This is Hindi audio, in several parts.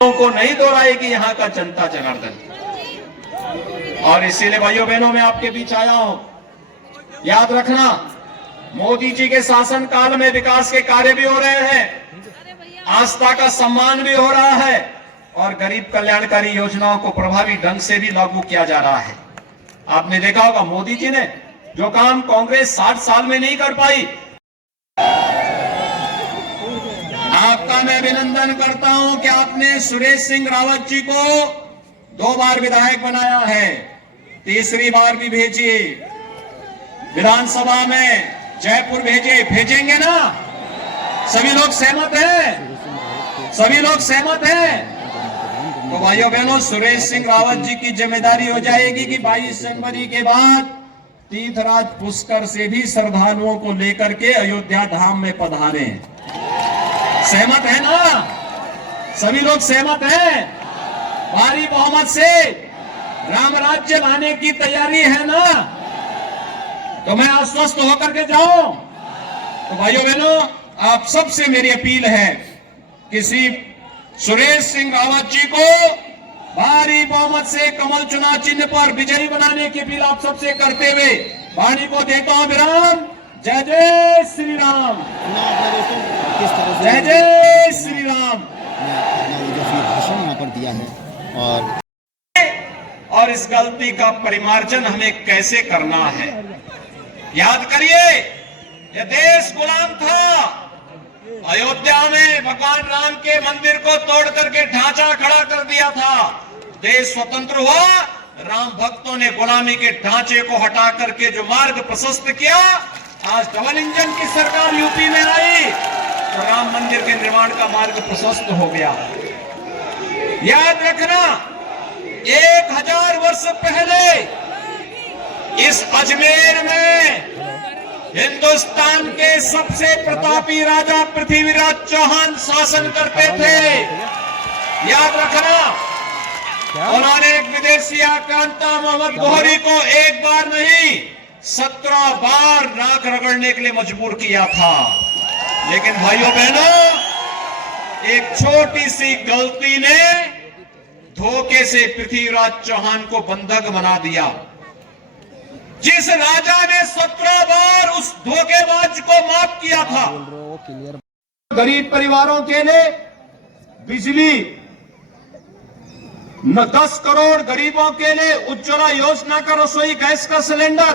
को नहीं दोहराएगी यहाँ का जनता जनार्दन। और इसीलिए भाइयों बहनों में आपके बीच आया हूं। याद रखना, मोदी जी के शासन काल में विकास के कार्य भी हो रहे हैं, आस्था का सम्मान भी हो रहा है और गरीब कल्याणकारी योजनाओं को प्रभावी ढंग से भी लागू किया जा रहा है। आपने देखा होगा मोदी जी ने जो काम कांग्रेस 60 साल में नहीं कर पाई, आपका मैं अभिनंदन करता हूं कि आपने सुरेश सिंह रावत जी को 2 बार विधायक बनाया है, तीसरी बार भी भेजिए विधानसभा में, जयपुर भेजेंगे ना? सभी लोग सहमत हैं? सभी लोग सहमत हैं? तो भाइयों बहनों, सुरेश सिंह रावत जी की जिम्मेदारी हो जाएगी कि 22 जनवरी के बाद तीर्थराज पुष्कर से भी श्रद्धालुओं को लेकर के अयोध्या धाम में पधारे। सहमत है ना? सभी लोग सहमत हैं? भारी बहुमत से राम राज्य लाने की तैयारी है ना? तो मैं आश्वस्त होकर के जाऊं। तो भाइयों बहनों, आप सबसे मेरी अपील है कि सुरेश सिंह रावत जी को भारी बहुमत से कमल चुनाव चिन्ह पर विजयी बनाने की अपील आप सबसे करते हुए वाणी को देता हूं विराम। जय जय श्री राम, जय जय श्री राम। भाषण यहाँ पर दिया है और इस गलती का परिमार्जन हमें कैसे करना है। याद करिए, यह देश गुलाम था। अयोध्या में भगवान राम के मंदिर को तोड़ करके ढांचा खड़ा कर दिया था। देश स्वतंत्र हुआ, राम भक्तों ने गुलामी के ढांचे को हटा करके जो मार्ग प्रशस्त किया, आज डबल इंजन की सरकार यूपी में आई तो राम मंदिर के निर्माण का मार्ग प्रशस्त हो गया। याद रखना, 1000 वर्ष पहले इस अजमेर में हिंदुस्तान के सबसे प्रतापी राजा पृथ्वीराज चौहान शासन करते थे। याद रखना, उन्होंने एक विदेशी आक्रांता मोहम्मद गोहरी को एक बार नहीं 17 बार नाक रगड़ने के लिए मजबूर किया था। लेकिन भाइयों बहनों, एक छोटी सी गलती ने धोखे से पृथ्वीराज चौहान को बंधक बना दिया। जिस राजा ने 17 बार उस धोखेबाज को माफ किया था, गरीब परिवारों के लिए बिजली, 10 करोड़ गरीबों के लिए उज्ज्वला योजना का रसोई गैस का सिलेंडर,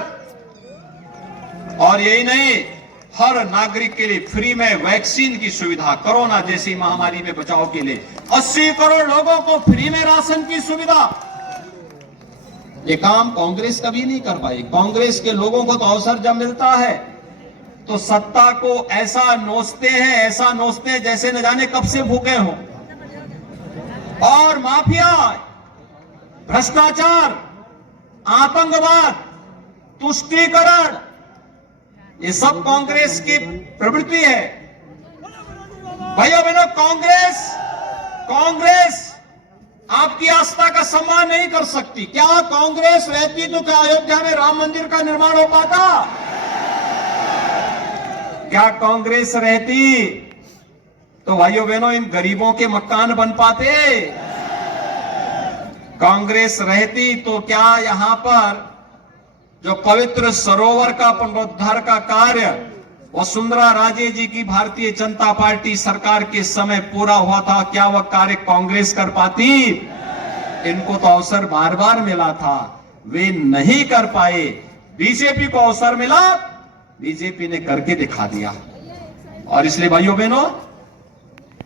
और यही नहीं, हर नागरिक के लिए फ्री में वैक्सीन की सुविधा, कोरोना जैसी महामारी में बचाव के लिए 80 करोड़ लोगों को फ्री में राशन की सुविधा। ये काम कांग्रेस कभी नहीं कर पाई। कांग्रेस के लोगों को तो अवसर जब मिलता है तो सत्ता को ऐसा नोचते हैं जैसे न जाने कब से भूखे हों। और माफिया, भ्रष्टाचार, आतंकवाद, तुष्टीकरण, ये सब कांग्रेस की प्रवृत्ति है। भाइयों बहनों, कांग्रेस आपकी आस्था का सम्मान नहीं कर सकती। क्या कांग्रेस रहती तो क्या अयोध्या में राम मंदिर का निर्माण हो पाता? क्या कांग्रेस रहती तो भाइयों बहनों इन गरीबों के मकान बन पाते? कांग्रेस रहती तो क्या यहां पर जो पवित्र सरोवर का पुनरुद्धार का कार्य वसुंधरा राजे जी की भारतीय जनता पार्टी सरकार के समय पूरा हुआ था, क्या वह कार्य कांग्रेस कर पाती? इनको तो अवसर बार बार मिला था, वे नहीं कर पाए। बीजेपी को अवसर मिला, बीजेपी ने करके दिखा दिया। और इसलिए भाइयों बहनों,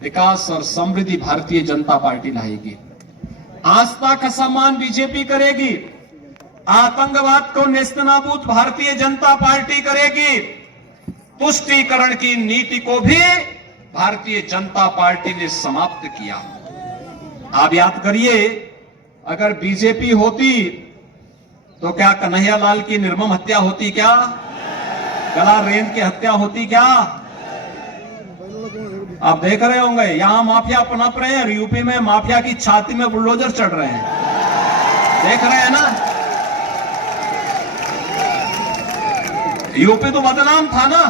विकास और समृद्धि भारतीय जनता पार्टी लाएगी, आस्था का सम्मान बीजेपी करेगी, आतंकवाद को नेस्तनाबूद भारतीय जनता पार्टी करेगी, तुष्टीकरण की नीति को भी भारतीय जनता पार्टी ने समाप्त किया। आप याद करिए, अगर बीजेपी होती तो क्या कन्हैयालाल की निर्मम हत्या होती? क्या गला रेंद की हत्या होती? क्या आप देख रहे होंगे, यहां माफिया पनप रहे हैं और यूपी में माफिया की छाती में बुलडोजर चढ़ रहे हैं। देख रहे हैं ना? यूपी तो बदनाम था ना।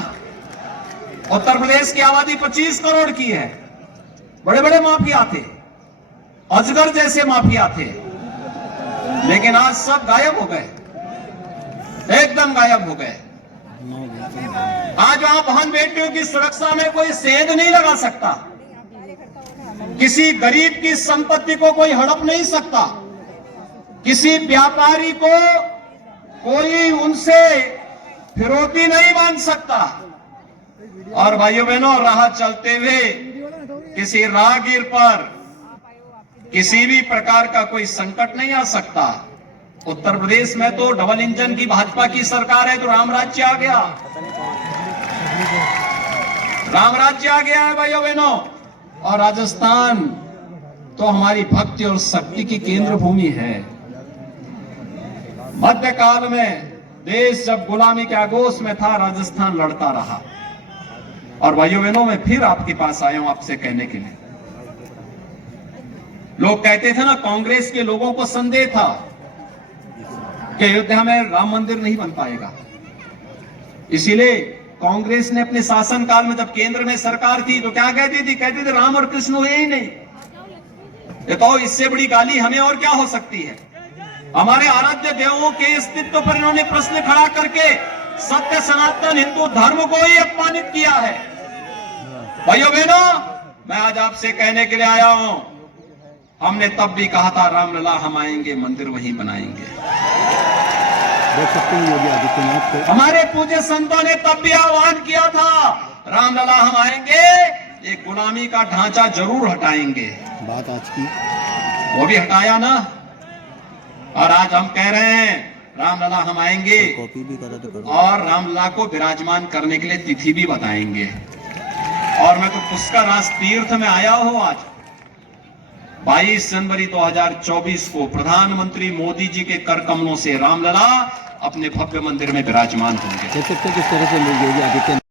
उत्तर प्रदेश की आबादी 25 करोड़ की है, बड़े बड़े माफिया थे। अजगर जैसे माफिया थे, लेकिन आज सब गायब हो गए, एकदम गायब हो गए। आज वहां बहन बेटियों की सुरक्षा में कोई सेंध नहीं लगा सकता, किसी गरीब की संपत्ति को कोई हड़प नहीं सकता, किसी व्यापारी को कोई उनसे फिरौती नहीं मांग सकता। और भाइयों बहनों, राह चलते हुए किसी राहगीर पर किसी भी प्रकार का कोई संकट नहीं आ सकता। उत्तर प्रदेश में तो डबल इंजन की भाजपा की सरकार है, तो राम राज्य आ गया, राम राज्य आ गया है भाइयों बहनों। और राजस्थान तो हमारी भक्ति और शक्ति की केंद्र भूमि है। मध्यकाल में देश जब गुलामी के आगोश में था, राजस्थान लड़ता रहा। और भाइयों बहनों, मैं फिर आपके पास आया हूं आपसे कहने के लिए, लोग कहते थे ना, कांग्रेस के लोगों को संदेह था कि अयोध्या में राम मंदिर नहीं बन पाएगा, इसीलिए कांग्रेस ने अपने शासनकाल में जब केंद्र में सरकार थी तो क्या कहती थी? कहती थी राम और कृष्ण हुए ही नहीं। ये तो इससे बड़ी गाली हमें और क्या हो सकती है? हमारे आराध्य देवों के अस्तित्व पर इन्होंने प्रश्न खड़ा करके सत्य सनातन हिंदू धर्म को ही अपमानित किया है। भाइयों बहनों, मैं आज आपसे कहने के लिए आया हूं, हमने तब भी कहा था रामलला हम आएंगे, मंदिर वहीं बनाएंगे। देख सकते हैं योगी आदित्यनाथ को, हमारे पूज्य संतों ने तब भी आह्वान किया था रामलला हम आएंगे, एक गुलामी का ढांचा जरूर हटाएंगे। बात आज की वो भी हटाया ना, और आज हम कह रहे हैं रामलला हम आएंगे कॉपी भी करा तो करो। और रामलला को विराजमान करने के लिए तिथि भी बताएंगे। और मैं तो पुष्कर राज तीर्थ में आया हूं आज 22 जनवरी 2024 को प्रधानमंत्री मोदी जी के कर कमलों से रामलला अपने भव्य मंदिर में विराजमान होंगे। देख सकते हैं किस तरह से योगी आदित्यनाथ